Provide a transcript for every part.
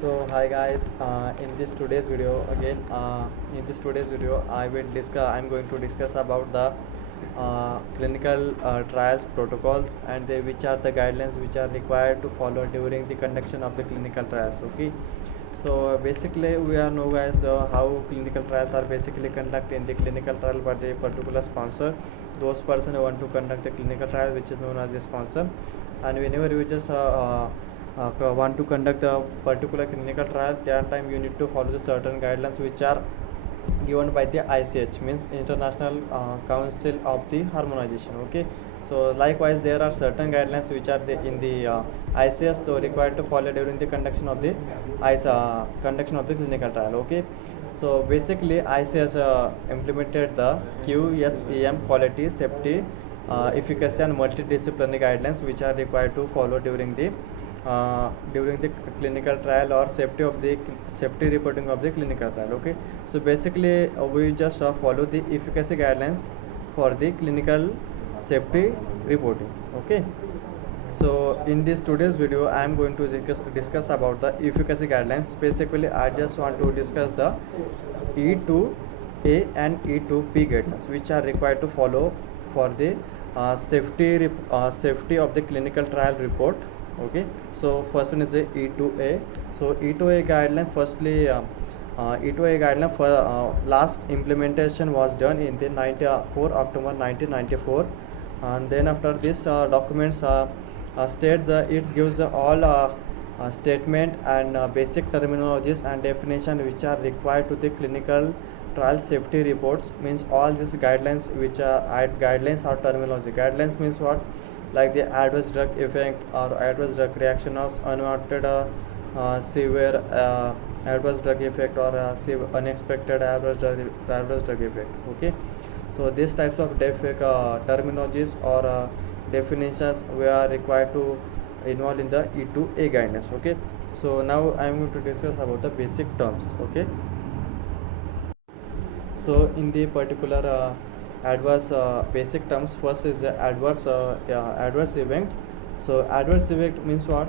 So hi guys, in this today's video again, in this today's video I'm going to discuss about the clinical trials protocols and which are the guidelines which are required to follow during the conduction of the clinical trials. Okay, so basically we are know guys how clinical trials are basically conducted in the clinical trial by the particular sponsor. Those person who want to conduct the clinical trial which is known as the sponsor, and whenever you just want to conduct a particular clinical trial, that time you need to follow the certain guidelines which are given by the ICH, means International Council of the Harmonization. Okay, so likewise there are certain guidelines which are in the ICS, so required to follow during the conduction of the clinical trial. Okay, so basically ICS implemented the QSEM quality, safety, efficacy and multidisciplinary guidelines which are required to follow during the clinical trial or safety reporting of the clinical trial. Okay, so basically we just follow the efficacy guidelines for the clinical safety reporting. Okay, so in this today's video I am going to discuss about the efficacy guidelines. Basically I just want to discuss the E2A and E2P guidelines which are required to follow for the safety of the clinical trial report. Okay, so first one is the E2A. So E2A guideline, firstly E2A guideline for last implementation was done in the 4 October 1994, and then after this documents states it gives all statement and basic terminologies and definition which are required to the clinical trial safety reports. Means all these guidelines which are guidelines or terminology. Guidelines means what, like the adverse drug effect or adverse drug reaction of unwanted severe adverse drug effect or unexpected adverse drug effect. Okay, so these types of terminologies or definitions we are required to involve in the E2A guidance. Okay, so now I am going to discuss about the basic terms. Okay, so in the particular adverse basic terms, first is the adverse event. So adverse event means what?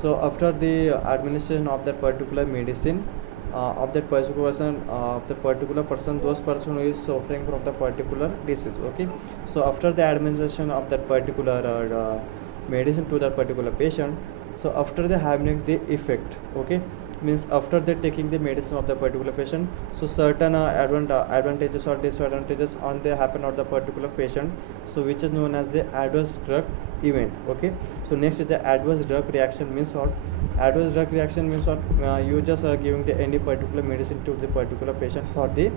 So after the administration of that particular medicine of that particular person, those person who is suffering from the particular disease. Okay, so after the administration of that particular medicine to that particular patient, so after they having the effect. Okay, means after they taking the medicine of the particular patient, so certain advantages or disadvantages on they happen on the particular patient, so which is known as the adverse drug event. Okay, so next is the adverse drug reaction. Means what? Adverse drug reaction means what? You just giving the any particular medicine to the particular patient for the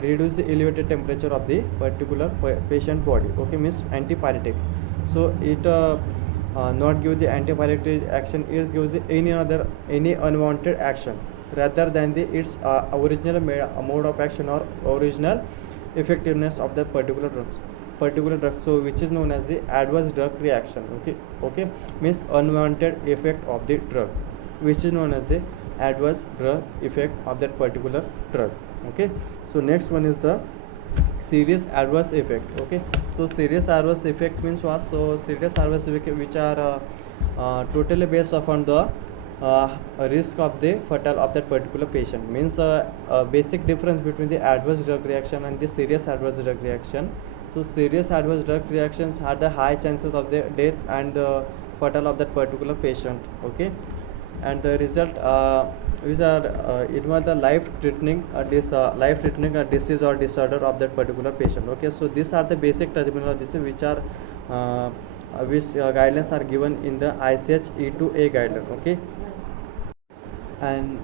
reduce the elevated temperature of the particular patient body. Okay, means antipyretic. So it not give the antipyretic action, it gives any unwanted action rather than the its original mode of action or original effectiveness of the particular drug, so which is known as the adverse drug reaction. Okay, means unwanted effect of the drug, which is known as the adverse drug effect of that particular drug. Okay, so next one is the serious adverse effect. Okay, so serious adverse effect means what? So serious adverse effect which are totally based upon the risk of the fatal of that particular patient. Means a basic difference between the adverse drug reaction and the serious adverse drug reaction. So serious adverse drug reactions have the high chances of the death and the fatal of that particular patient. Okay, and the result is involve the life threatening disease or disorder of that particular patient. Okay, so these are the basic terminologies which are guidelines are given in the ICH E2A guideline. Okay, and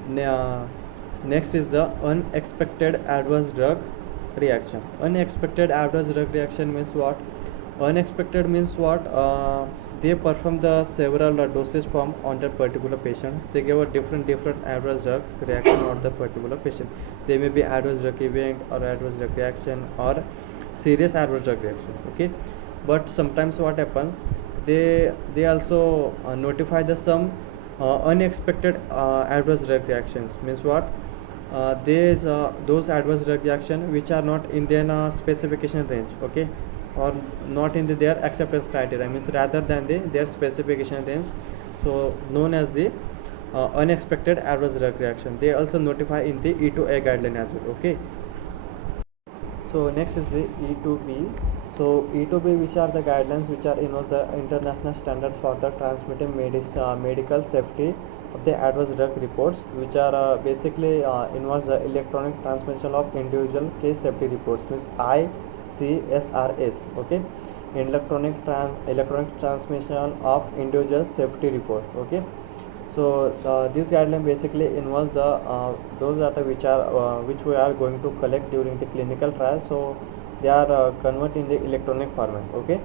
next is the unexpected adverse drug reaction. Unexpected adverse drug reaction means what? Unexpected means what? They perform the several dosage form on that particular patients. They give a different adverse drug reaction on the particular patient. They may be adverse drug event or adverse drug reaction or serious adverse drug reaction. Okay, but sometimes what happens, they also notify the some unexpected adverse drug reactions. Means what? Those adverse drug reaction which are not in their specification range. Okay, or not in their acceptance criteria, means rather than their specification range, so known as the unexpected adverse drug reaction. They also notify in the E2A guideline as well. Okay. So next is the E2B. So E2B, which are the guidelines which are the international standard for the transmitting medical safety of the adverse drug reports, which are basically involves the electronic transmission of individual case safety reports, means ICSRS. Okay, electronic transmission of individual safety report. Okay. So this guideline basically involves those data which we are going to collect during the clinical trial. So they are converted in the electronic format. Okay.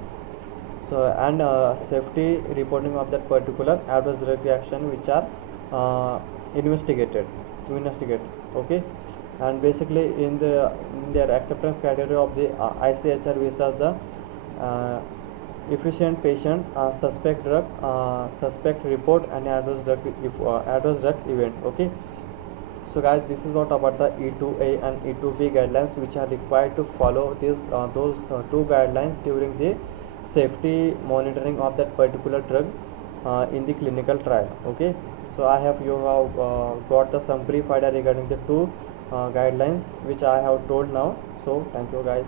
So and safety reporting of that particular adverse drug reaction which are investigated to investigate. Okay. And basically in their acceptance criteria of the ICHR, which is the efficient patient suspect report and adverse drug event. Okay. So guys, this is what about the E2A and E2B guidelines, which are required to follow those two guidelines during the safety monitoring of that particular drug in the clinical trial. Okay. So I have you have got the some brief idea regarding the two guidelines which I have told now. So thank you guys.